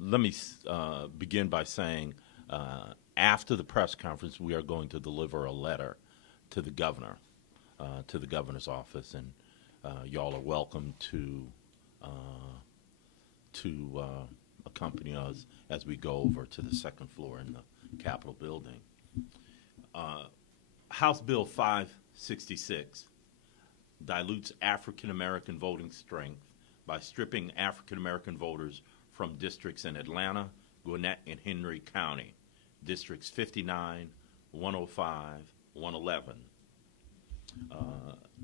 let me begin by saying after the press conference, we are going to deliver a letter to the governor, to the governor's office, and y'all are welcome to accompany us as we go over to the second floor in the Capitol building. House Bill 566 dilutes African American voting strength by stripping African American voters from districts in Atlanta, Gwinnett, and Henry County, districts 59, 105, 111.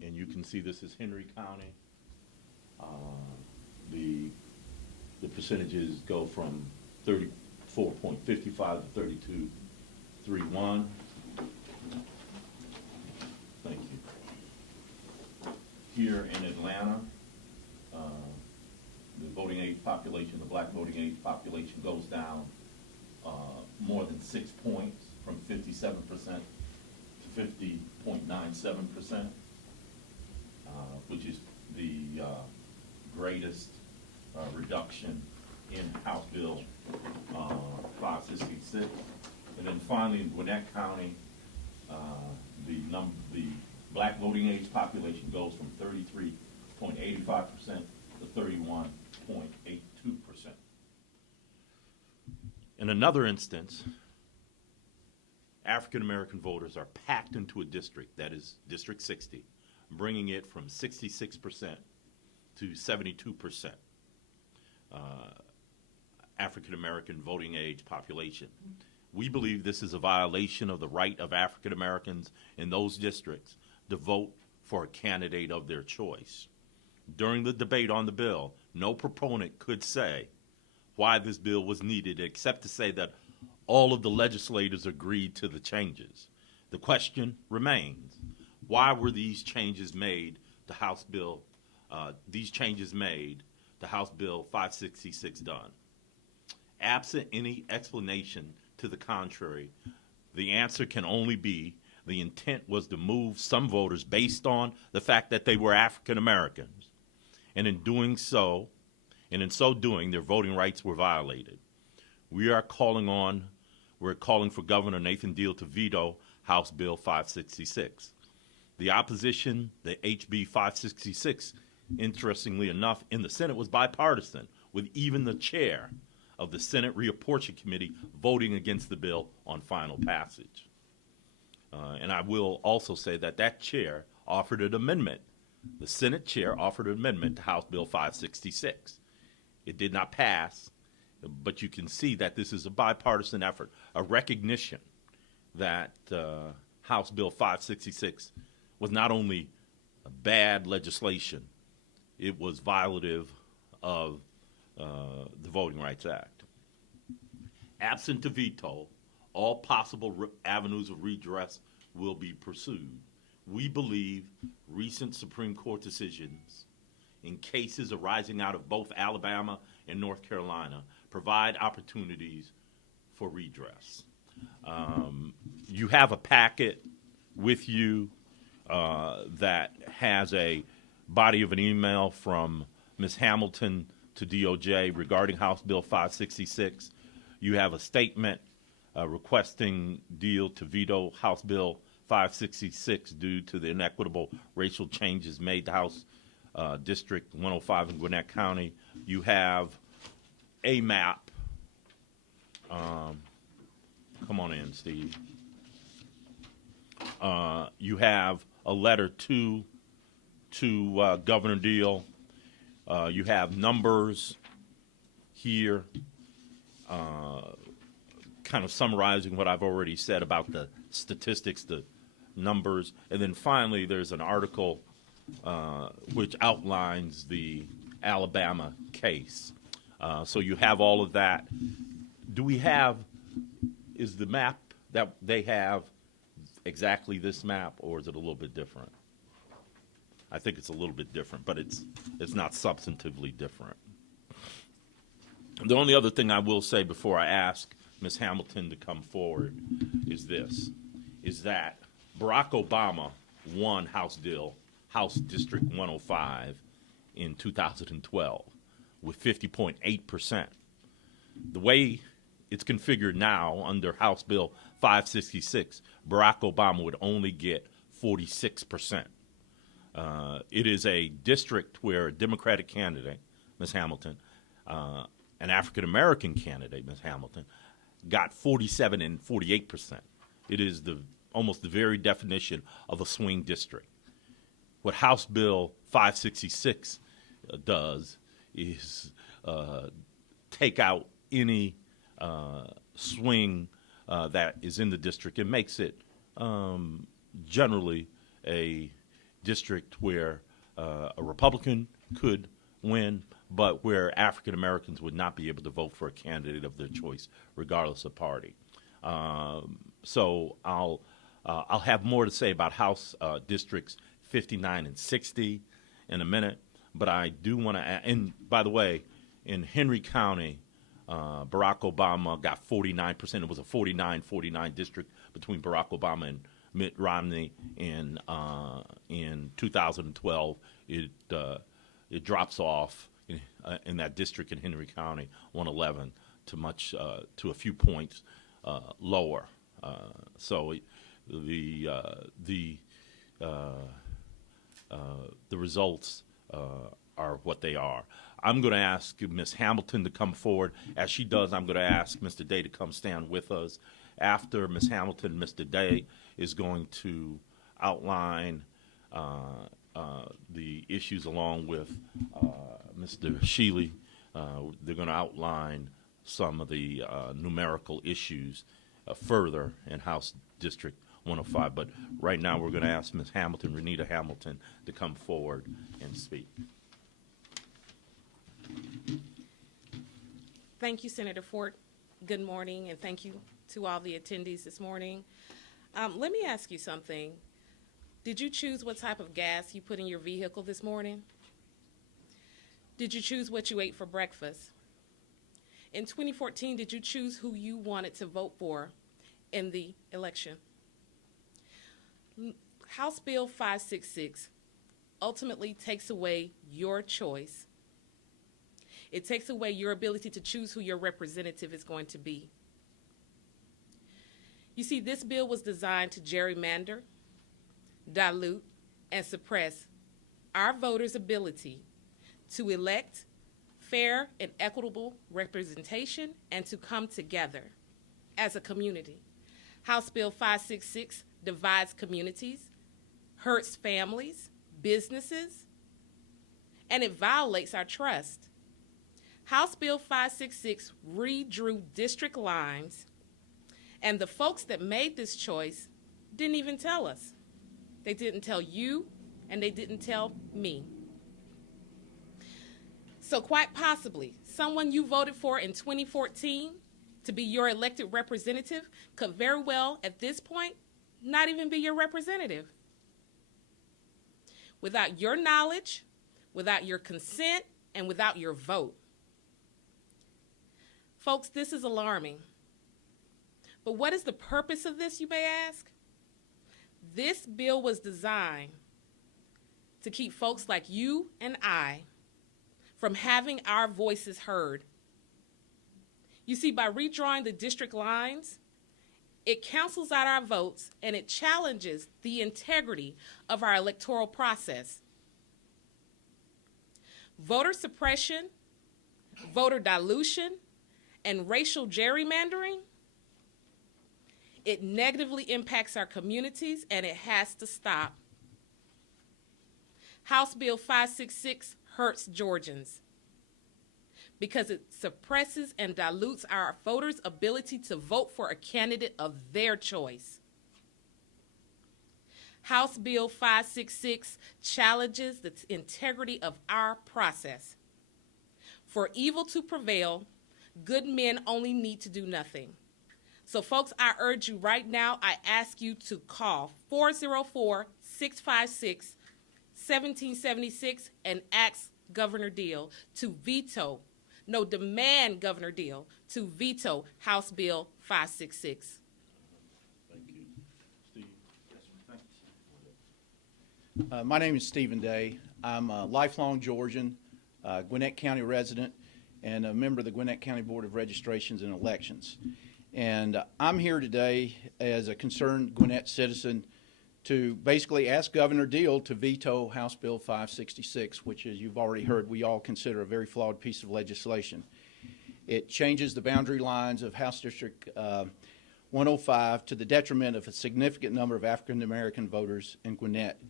And you can see this is Henry County. The percentages go from 34.55 to 32.31. Thank you. Here in Atlanta, the voting age population, the black voting age population goes down more than 6 points, from 57% to 50.97%, which is the greatest reduction in House Bill 566. And then finally, in Gwinnett County, the black voting age population goes from 33.85% to 31.82%. In another instance, African American voters are packed into a district, that is District 60, bringing it from 66% to 72% African American voting age population. We believe this is a violation of the right of African Americans in those districts to vote for a candidate of their choice. During the debate on the bill, no proponent could say why this bill was needed except to say that all of the legislators agreed to the changes. The question remains, why were these changes made to House Bill 566 done? Absent any explanation to the contrary, the answer can only be the intent was to move some voters based on the fact that they were African Americans. And in so doing, their voting rights were violated. We're calling for Governor Nathan Deal to veto House Bill 566. The opposition, the HB 566, interestingly enough, in the Senate was bipartisan, with even the chair of the Senate Reapportionment Committee voting against the bill on final passage. And I will also say that chair offered an amendment. The Senate chair offered an amendment to House Bill 566. It did not pass, but you can see that this is a bipartisan effort, a recognition that House Bill 566 was not only a bad legislation, it was violative of the Voting Rights Act. Absent a veto, all possible avenues of redress will be pursued. We believe recent Supreme Court decisions in cases arising out of both Alabama and North Carolina provide opportunities for redress. You have a packet with you that has a body of an email from Ms. Hamilton to DOJ regarding House Bill 566. You have a statement requesting Deal to veto House Bill 566 due to the inequitable racial changes made to House District 105 in Gwinnett County. You have a map. Come on in, Steve. You have a letter to Governor Deal. You have numbers here, kind of summarizing what I've already said about the statistics, the numbers, and then finally there's an article which outlines the Alabama case. So you have all of that. Is the map that they have exactly this map, or is it a little bit different? I think it's a little bit different, but it's not substantively different. The only other thing I will say before I ask Ms. Hamilton to come forward is that Barack Obama won House District 105 in 2012 with 50.8%. the way it's configured now under House Bill 566, Barack Obama would only get 46%. It is a district where a Democratic candidate, Ms. Hamilton, an African-American candidate, Ms. Hamilton, got 47 and 48%. It is almost the very definition of a swing district. What House Bill 566 does is take out any swing that is in the district and makes it generally a district where a Republican could win, but where African Americans would not be able to vote for a candidate of their choice, regardless of party. So I'll have more to say about House districts 59 and 60 in a minute, but I do want to. And by the way, in Henry County, Barack Obama got 49%. It was a 49-49 district between Barack Obama and Mitt Romney in 2012. It drops off in that district in Henry County, 111 to a few points lower. So the results are what they are. I'm going to ask Ms. Hamilton to come forward. As she does, I'm going to ask Mr. Day to come stand with us. After Ms. Hamilton, Mr. Day is going to outline the issues along with Mr. Shealy. They're going to outline some of the numerical issues further in House District 105. But right now we're going to ask Ms. Hamilton, Renita Hamilton, to come forward and speak. Thank you, Senator Fort. Good morning, and thank you to all the attendees this morning. Let me ask you something. Did you choose what type of gas you put in your vehicle this morning? Did you choose what you ate for breakfast? In 2014, did you choose who you wanted to vote for in the election? House Bill 566 ultimately takes away your choice. It takes away your ability to choose who your representative is going to be. You see, this bill was designed to gerrymander, dilute, and suppress our voters' ability to elect fair and equitable representation and to come together as a community. House Bill 566 divides communities, hurts families, businesses, and it violates our trust. House Bill 566 redrew district lines, and the folks that made this choice didn't even tell us. They didn't tell you, and they didn't tell me. So quite possibly, someone you voted for in 2014 to be your elected representative could very well, at this point, not even be your representative. Without your knowledge, without your consent, and without your vote. Folks, this is alarming. But what is the purpose of this, you may ask? This bill was designed to keep folks like you and I from having our voices heard. You see, by redrawing the district lines, it cancels out our votes and it challenges the integrity of our electoral process. Voter suppression, voter dilution, and racial gerrymandering, it negatively impacts our communities and it has to stop. House Bill 566 hurts Georgians because it suppresses and dilutes our voters' ability to vote for a candidate of their choice. House Bill 566 challenges the integrity of our process. For evil to prevail, good men only need to do nothing. So, folks, I urge you right now, I ask you to call 404-656-1776 and ask Governor Deal to veto, demand Governor Deal to veto House Bill 566. Thank you. Steve? Yes, sir. My name is Stephen Day. I'm a lifelong Georgian, Gwinnett County resident, and a member of the Gwinnett County Board of Registrations and Elections. And I'm here today as a concerned Gwinnett citizen to basically ask Governor Deal to veto House Bill 566, which, as you've already heard, we all consider a very flawed piece of legislation. It changes the boundary lines of House District 105 to the detriment of a significant number of African American voters in Gwinnett.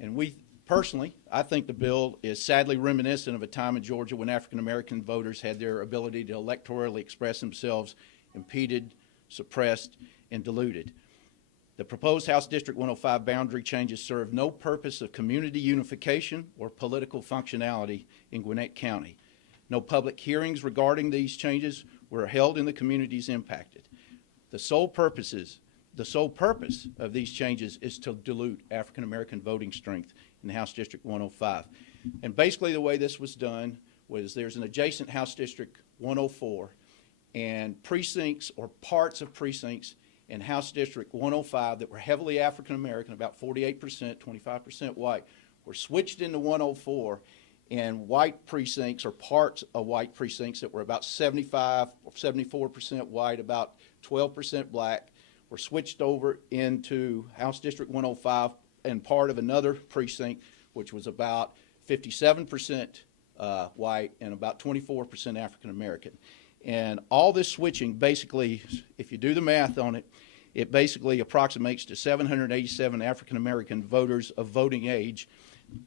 And personally, I think the bill is sadly reminiscent of a time in Georgia when African American voters had their ability to electorally express themselves impeded, suppressed, and diluted. The proposed House District 105 boundary changes serve no purpose of community unification or political functionality in Gwinnett County. No public hearings regarding these changes were held in the communities impacted. The sole purpose of these changes is to dilute African American voting strength in House District 105. And basically the way this was done was there's an adjacent House District 104, and precincts or parts of precincts in House District 105 that were heavily African American, about 48%, 25% white, were switched into 104, and white precincts or parts of white precincts that were about 75 or 74% white, about 12% black, were switched over into House District 105 and part of another precinct, which was about 57% white and about 24% African American. And all this switching basically, if you do the math on it, it basically approximates to 787 African American voters of voting age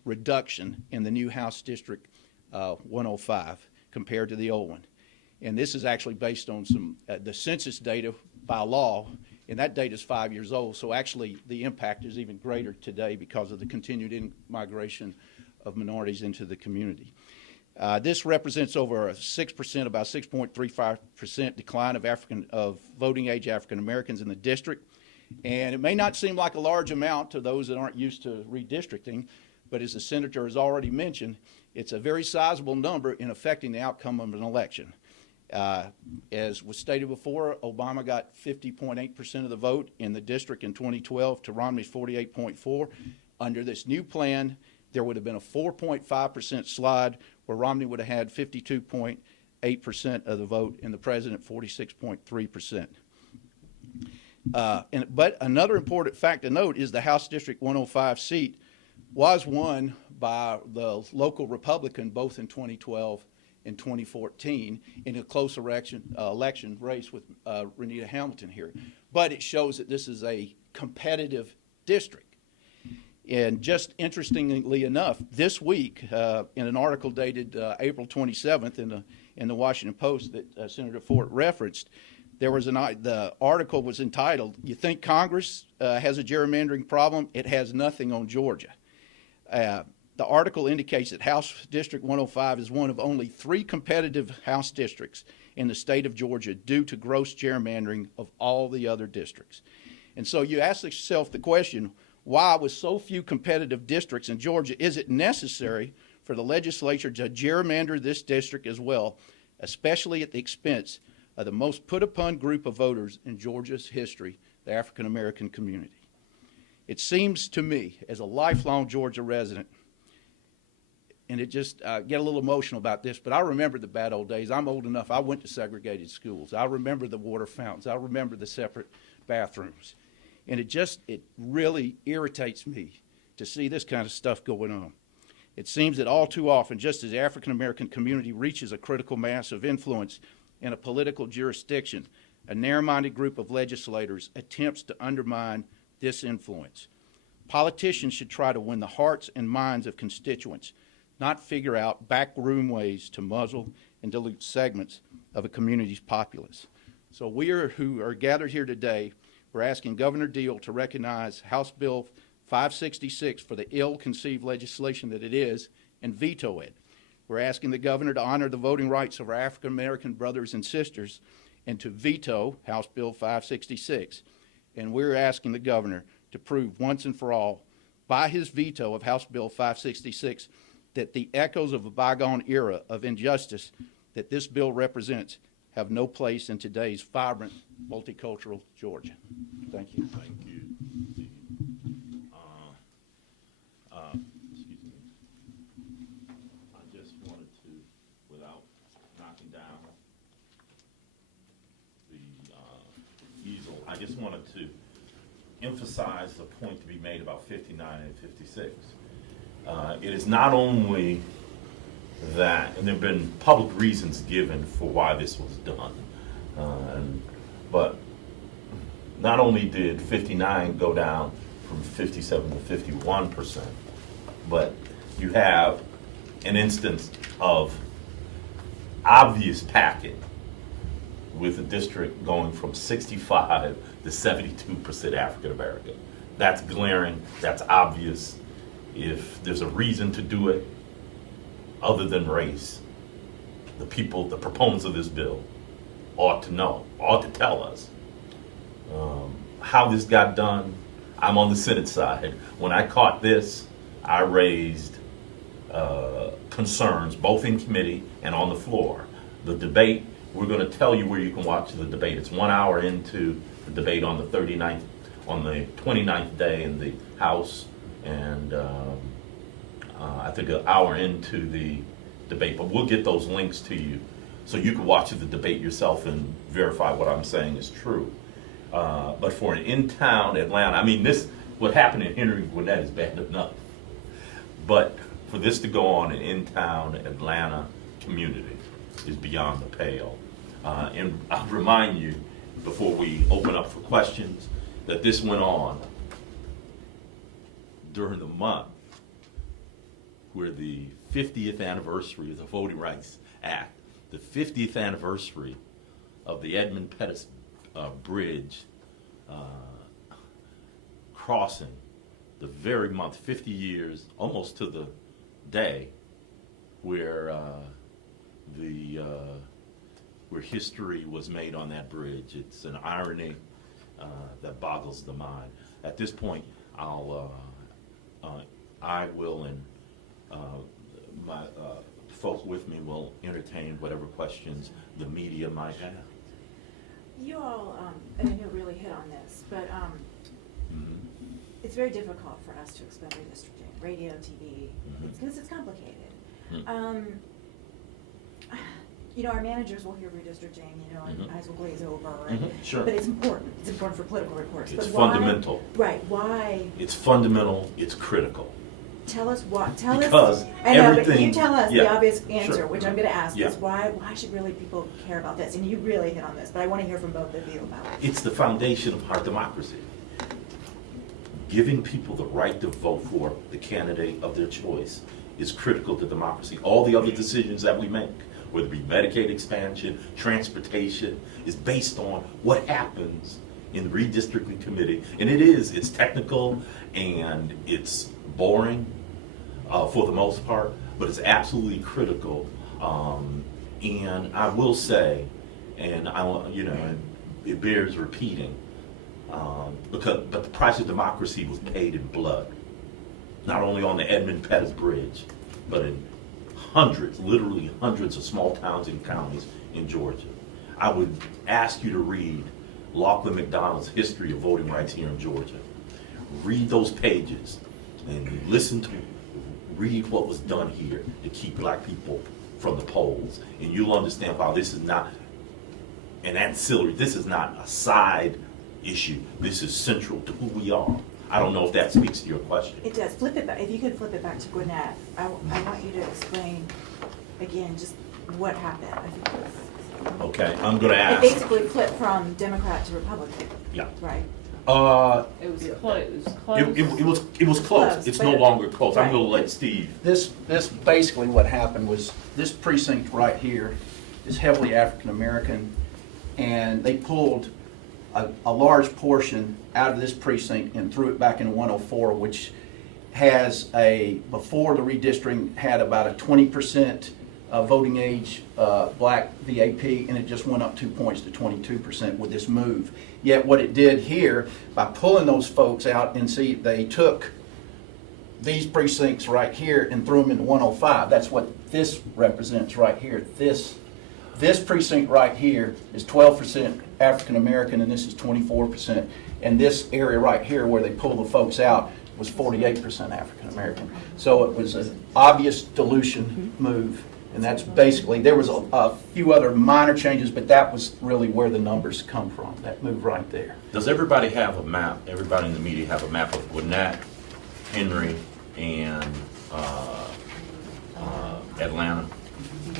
reduction in the new House District 105 compared to the old one. And this is actually based on some the census data by law, and that data is 5 years old. So actually the impact is even greater today because of the continued migration of minorities into the community. This represents over a 6%, about 6.35% decline of voting age African Americans in the district. And it may not seem like a large amount to those that aren't used to redistricting, but as the senator has already mentioned, it's a very sizable number in affecting the outcome of an election. As was stated before, Obama got 50.8% of the vote in the district in 2012 to Romney's 48.4%. Under this new plan, there would have been a 4.5% slide where Romney would have had 52.8% of the vote and the president 46.3%. But another important fact to note is the House District 105 seat was won by the local Republican both in 2012 and 2014 in a close election race with Renita Hamilton here. But it shows that this is a competitive district. And just interestingly enough, this week, in an article dated April 27th in the Washington Post that Senator Fort referenced, the article was entitled, "You Think Congress Has a Gerrymandering Problem? It Has Nothing on Georgia." The article indicates that House District 105 is one of only 3 competitive House districts in the state of Georgia due to gross gerrymandering of all the other districts. And so you ask yourself the question, why, with so few competitive districts in Georgia, is it necessary for the legislature to gerrymander this district as well, especially at the expense of the most put-upon group of voters in Georgia's history, the African American community? It seems to me, as a lifelong Georgia resident, and it just get a little emotional about this, but I remember the bad old days. I'm old enough. I went to segregated schools. I remember the water fountains. I remember the separate bathrooms. And it really irritates me to see this kind of stuff going on. It seems that all too often, just as the African American community reaches a critical mass of influence in a political jurisdiction, a narrow-minded group of legislators attempts to undermine this influence. Politicians should try to win the hearts and minds of constituents, not figure out backroom ways to muzzle and dilute segments of a community's populace. So who are gathered here today, we're asking Governor Deal to recognize House Bill 566 for the ill-conceived legislation that it is and veto it. We're asking the governor to honor the voting rights of our African American brothers and sisters and to veto House Bill 566. And we're asking the governor to prove once and for all by his veto of House Bill 566 that the echoes of a bygone era of injustice that this bill represents have no place in today's vibrant, multicultural Georgia. Thank you. Thank you. Excuse me. I just wanted to, without knocking down I just wanted to emphasize the point to be made about 59 and 56. It is not only that, and there have been public reasons given for why this was done, but not only did 59 go down from 57 to 51%, but you have an instance of obvious packing with the district going from 65 to 72% African American. That's glaring, that's obvious. If there's a reason to do it other than race, the people, the proponents of this bill ought to know, ought to tell us. How this got done, I'm on the Senate side. When I caught this, I raised concerns both in committee and on the floor. The debate, we're going to tell you where you can watch the debate. It's 1 hour into the debate on the 29th day in the House, and I think an hour into the debate. But we'll get those links to you so you can watch the debate yourself and verify what I'm saying is true. But for an in-town Atlanta, I mean, what happened in Henry and Gwinnett is bad enough. But for this to go on an in-town Atlanta community is beyond the pale. And I'll remind you, before we open up for questions, that this went on during the month where the 50th anniversary of the Voting Rights Act, the 50th anniversary of the Edmund Pettus Bridge crossing, the very month, 50 years, almost to the day, where where history was made on that bridge. It's an irony that boggles the mind. At this point, I will, and my folks with me will entertain whatever questions the media might have. You all, and I know really hit on this, but it's very difficult for us to explain redistricting, radio, TV, because it's complicated. You know, our managers will hear redistricting, you know, and eyes will glaze over. Sure. But it's important. It's important for political reports. It's but why, fundamental. Right. Why? It's fundamental. It's critical. Tell us what. Tell because us. I know, but everything, you tell us the obvious answer, sure. which I'm going to ask, Yeah. is why should really people care about this? And you really hit on this, but I want to hear from both of you about it. It's the foundation of our democracy. Giving people the right to vote for the candidate of their choice is critical to democracy. All the other decisions that we make, whether it be Medicaid expansion, transportation, is based on what happens in the redistricting committee. And it's technical and it's boring for the most part, but it's absolutely critical. And I will say, and it bears repeating, but the price of democracy was paid in blood, not only on the Edmund Pettus Bridge, but in literally hundreds of small towns and counties in Georgia. I would ask you to read Lachlan McDonald's History of Voting Rights here in Georgia. Read those pages and read what was done here to keep black people from the polls. And you'll understand why this is not an ancillary, this is not a side issue. This is central to who we are. I don't know if that speaks to your question. It does. Flip it back. If you could flip it back to Gwinnett, I want you to explain again just what happened. I think it was, Okay, I'm going to it ask. basically flipped from Democrat to Republican. Yeah. Right. It was close. It was close. Close, It's but no longer close. I'm right. going to let Steve. This basically what happened was this precinct right here is heavily African American, and they pulled a large portion out of this precinct and threw it back in 104, which has before the redistricting had about a 20% voting age black VAP, and it just went up 2 points to 22% with this move. Yet what it did here, by pulling those folks out, and see, they took these precincts right here and threw them into 105. That's what this represents right here. This precinct right here is 12% African American, and this is 24%. And this area right here where they pull the folks out was 48% African American. So it was an obvious dilution move, And that's basically, there was a few other minor changes, but that was really where the numbers come from, that move right there. Does everybody have a map? Everybody in the media have a map of Gwinnett, Henry, and Atlanta?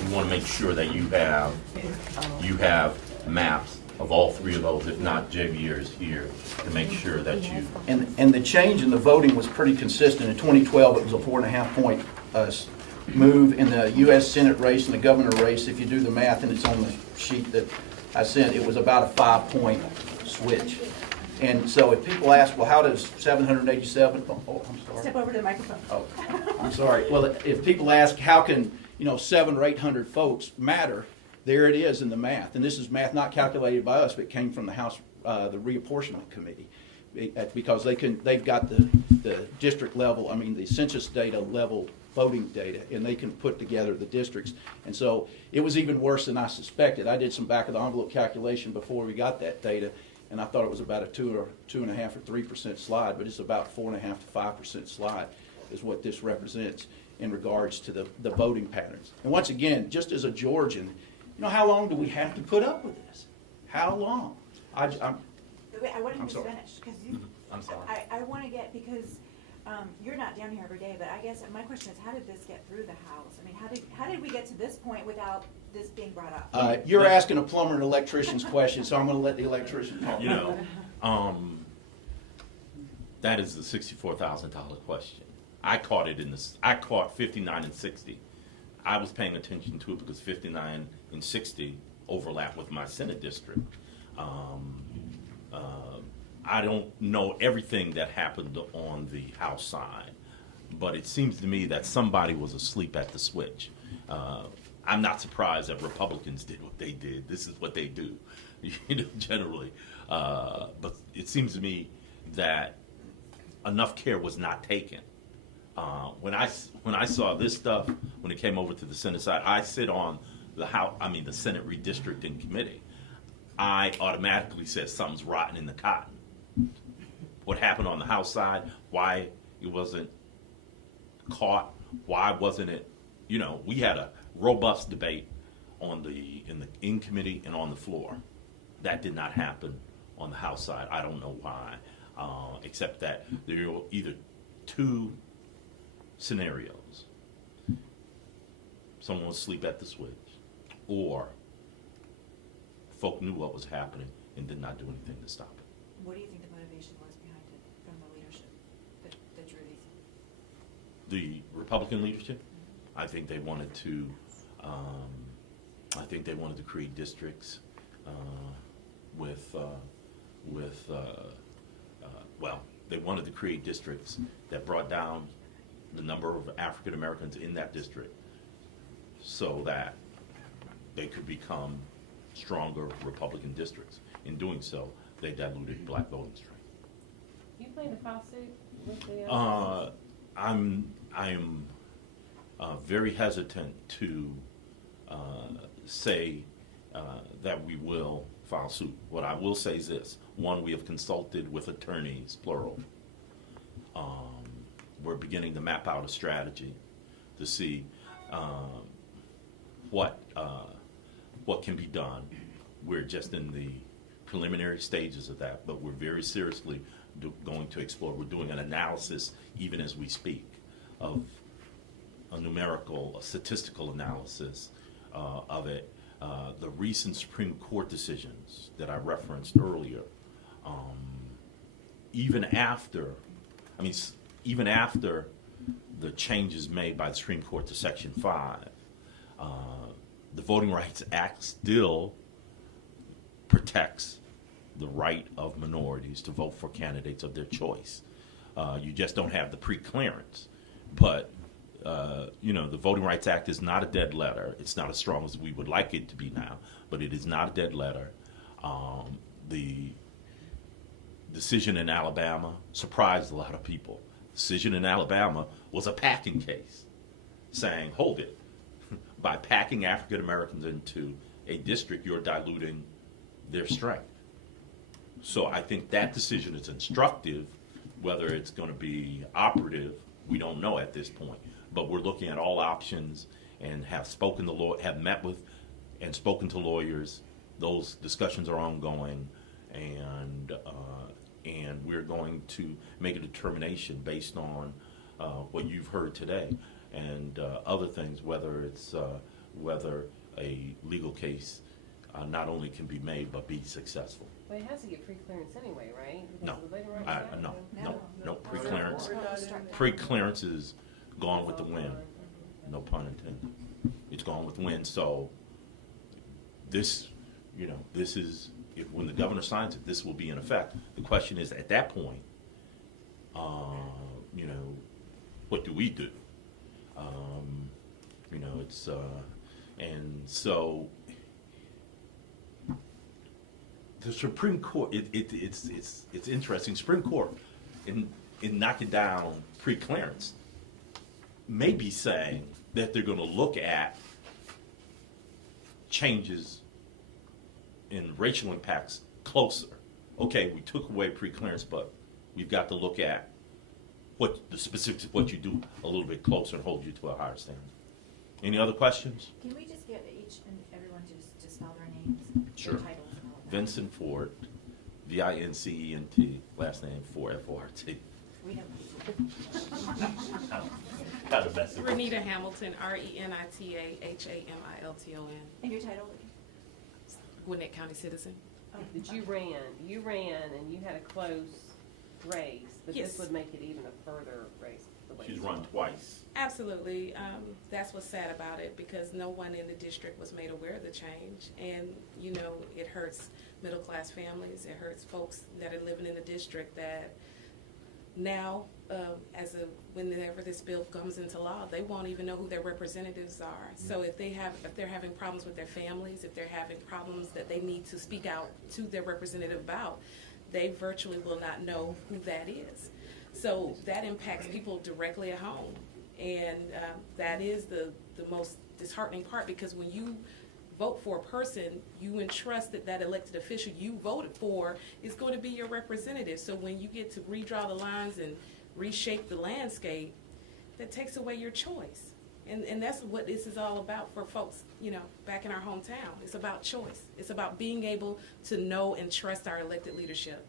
We want to make sure that you have maps of all three of those, if not Javier is here, to make sure that you. And the change in the voting was pretty consistent. In 2012, it was a 4.5 point move in the U.S. Senate race and the governor race. If you do the math, and it's on the sheet that I sent, it was about a 5-point switch. And so if people ask, well, how does 787, oh, I'm sorry. Step over to the microphone. Oh, I'm sorry. Well, if people ask, how can, 700 or 800 votes matter, there it is in the math. And this is math not calculated by us, but came from the House, the reapportionment committee. Because they've got the district level, the census data level voting data, and they can put together the districts. And so it was even worse than I suspected. I did some back of the envelope calculation before we got that data, and I thought it was about a 2.5 or 3% slide, but it's about 4.5 to 5% slide is what this represents in regards to the voting patterns. And once again, just as a Georgian, how long do we have to put up with this? How long? Wait, I want I'm to sorry. finish, because you. I'm sorry. I want to get, because you're not down here every day, but I guess my question is, how did this get through the House? How did we get to this point without this being brought up? You're asking a plumber and electrician's question, so I'm going to let the electrician talk. That is the $64,000 question. I caught 59 and 60. I was paying attention to it because 59 and 60 overlap with my Senate district. I don't know everything that happened on the House side, but it seems to me that somebody was asleep at the switch. I'm not surprised that Republicans did what they did. This is what they do, generally. But it seems to me that enough care was not taken. When I saw this stuff, when it came over to the Senate side, I sit on the Senate Redistricting Committee. I automatically said something's rotten in the cotton. What happened on the House side, why it wasn't caught, why wasn't it, we had a robust debate in committee and on the floor. That did not happen on the House side. I don't know why, except that there were either two scenarios. Someone was asleep at the switch, or folk knew what was happening and did not do anything to stop it. What do you think the motivation was behind it from the leadership that drew these? The Republican leadership, I think they wanted to. Create districts they wanted to create districts that brought down the number of African Americans in that district, so that they could become stronger Republican districts. In doing so, they diluted black voting strength. You played a foul suit with the. I am very hesitant to say that we will file suit. What I will say is this: one, we have consulted with attorneys, plural. We're beginning to map out a strategy to see what can be done. We're just in the preliminary stages of that, but we're very seriously going to explore. We're doing an analysis, even as we speak, of a statistical analysis of it. The recent Supreme Court decisions that I referenced earlier, even after the changes made by the Supreme Court to Section 5, the Voting Rights Act still protects the right of minorities to vote for candidates of their choice. You just don't have the pre-clearance. But, the Voting Rights Act is not a dead letter. It's not as strong as we would like it to be now, but it is not a dead letter. The decision in Alabama surprised a lot of people. The decision in Alabama was a packing case, saying, hold it. By packing African Americans into a district, you're diluting their strength. So I think that decision is instructive. Whether it's going to be operative, we don't know at this point. But we're looking at all options, and have spoken to have met with and spoken to lawyers. Those discussions are ongoing, and we're going to make a determination based on what you've heard today and other things, whether a legal case not only can be made but be successful. But it has to get pre-clearance anyway, right? Because No, of the voting rights act? no, pre-clearance. Pre-clearance is gone with the wind. No pun intended. It's gone with the wind. So this is, when the governor signs it, this will be in effect. The question is, at that point, what do we do? And so the Supreme Court, it's interesting. Supreme Court, in knocking down pre-clearance, may be saying that they're going to look at changes in racial impacts closer. Okay, we took away pre-clearance, but we've got to look at what the specifics of what you do a little bit closer and hold you to a higher standard. Any other questions? Can we just get each and everyone to spell their names? Sure. Their titles and all of that? Vincent Fort, Vincent, last name Fort, F-O-R-T. We don't. Kind of messy. Renita Hamilton, RenitaHamilton. And your title? Gwinnett County citizen. Oh, But you ran and you had a close race, but Yes. this would make it even a further race. the way She's it's run going. twice. Absolutely. That's what's sad about it, because no one in the district was made aware of the change. And, it hurts middle-class families. It hurts folks that are living in the district that now, whenever this bill comes into law, they won't even know who their representatives are. So if they're having problems with their families, if they're having problems that they need to speak out to their representative about, they virtually will not know who that is. So that impacts people directly at home. And that is the most disheartening part, because when you vote for a person, you entrust that elected official you voted for is going to be your representative. So when you get to redraw the lines and reshape the landscape, that takes away your choice. And that's what this is all about for folks, back in our hometown. It's about choice. It's about being able to know and trust our elected leadership.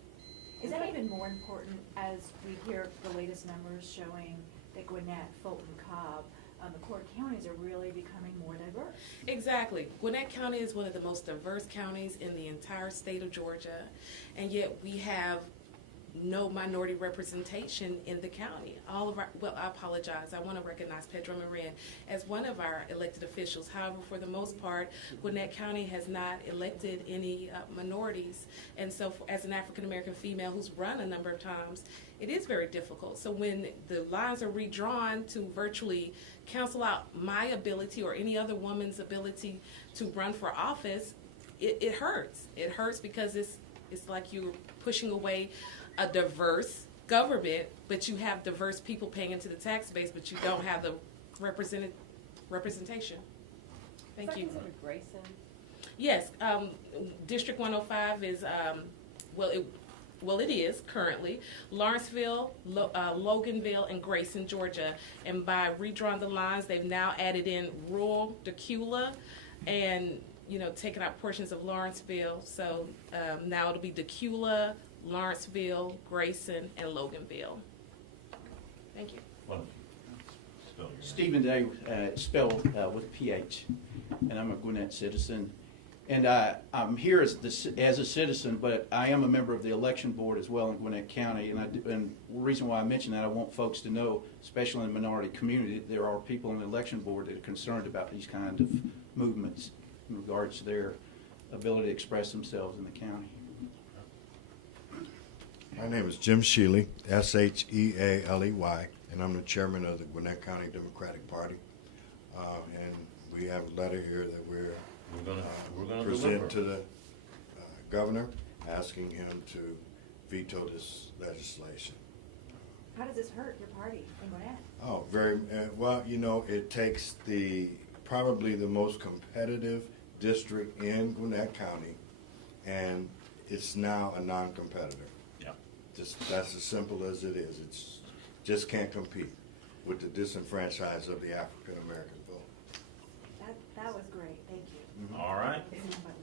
Is that even more important as we hear the latest numbers showing that Gwinnett, Fulton, Cobb, the core counties are really becoming more diverse? Exactly. Gwinnett County is one of the most diverse counties in the entire state of Georgia, and yet we have no minority representation in the county. I apologize. I want to recognize Pedro Marin as one of our elected officials. However, for the most part, Gwinnett County has not elected any minorities. And so as an African-American female who's run a number of times, it is very difficult. So when the lines are redrawn to virtually cancel out my ability or any other woman's ability to run for office, it hurts. It hurts because it's like you're pushing away a diverse government, but you have diverse people paying into the tax base, but you don't have the representation. Thank you. Is that considered Grayson? Yes, District 105 is, it is currently Lawrenceville, Loganville, and Grayson, Georgia. And by redrawing the lines, they've now added in rural Decula and, taken out portions of Lawrenceville. So now it'll be Decula, Lawrenceville, Grayson, and Loganville. Thank you. Wonderful. Spell your name. Stephen Day, spelled with a PH, and I'm a Gwinnett citizen. And I'm here as a citizen, but I am a member of the election board as well in Gwinnett County. And the reason why I mention that, I want folks to know, especially in the minority community, that there are people on the election board that are concerned about these kind of movements in regards to their ability to express themselves in the county. My name is Jim Shealy, S-H-E-A-L-E-Y, and I'm the chairman of the Gwinnett County Democratic Party. And we have a letter here that we're gonna present deliver. to the governor, asking him to veto this legislation. How does this hurt your party in Gwinnett? Oh, very well. It takes probably the most competitive district in Gwinnett County, and it's now a non-competitor. Yeah. That's as simple as it is. It's just can't compete with the disenfranchised of the African American vote. That was great, thank you. All right. Thank you so much.